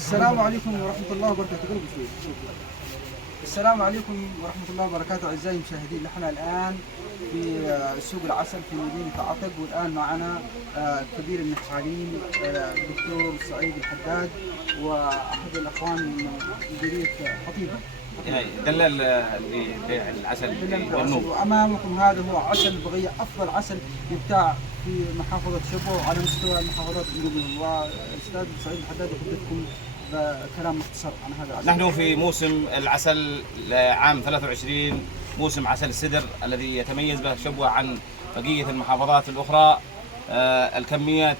السلام عليكم ورحمة الله وبركاته. السلام عليكم ورحمة الله وبركاته أعزائي المشاهدين، نحن الآن في سوق العسل في مدينة عقب، والآن معنا كبير النحالين الدكتور سعيد الحداد وأحد الأخوان من مديرية حطيبة دلال لبيع العسل والنوب. وأمامكم هذا هو عسل بغية، أفضل عسل يبتاع في محافظة شبوة وعلى مستوى المحافظات الجنوبية. والأستاذ سعيد الحداد يقول لكم كلام مختصر عن هذا العسل. نحن في موسم العسل عام 23، موسم عسل السدر الذي يتميز به شبوة عن بقية المحافظات الأخرى. الكميات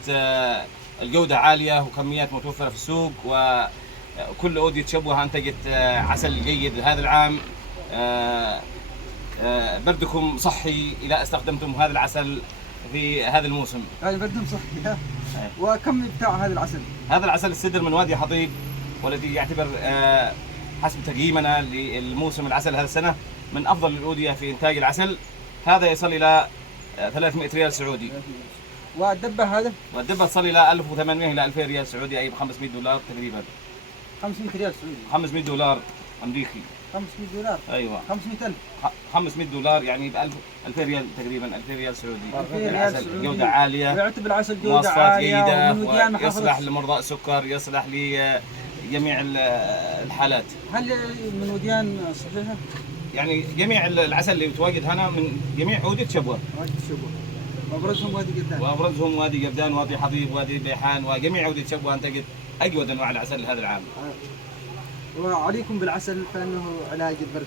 الجودة عالية وكميات متوفرة في السوق، وكل أودية شبوة أنتجت عسل جيد هذا العام. بردكم صحي إذا استخدمتم هذا العسل في هذا الموسم. هذا بردهم صحي. وكم يبتاع هذا العسل؟ هذا العسل السدر من وادي حطيب، والذي يعتبر حسب تقييمنا للموسم العسل هذا السنة من أفضل الأودية في إنتاج العسل. هذا يصل إلى 300 ريال سعودي. والدبة هذا؟ والدبة تصل إلى 1800 إلى 2000 ريال سعودي، أي ب 500 دولار تقريبا. 500 ريال سعودي. 500 دولار أمريكي. 500 دولار؟ أيوة. 500,000. 500 دولار يعني ب 2000 ريال تقريبا، 2000 ريال سعودي. 2000 ريال سعودي. جودة عالية. يعتبر العسل جودة مواصفات عالية جيدة، ويصلح لمرضى السكر، يصلح لجميع الحالات. هل من وديان صحيحة؟ يعني جميع العسل اللي متواجد هنا من جميع أودية شبوة. وادي شبوة. وابرزهم وادي قردان. وابرزهم وادي قردان، وادي حطيب، وادي بيحان، وجميع أودية شبوة انتجت اجود انواع العسل هذا العام. وعليكم بالعسل فانه علاج البرد.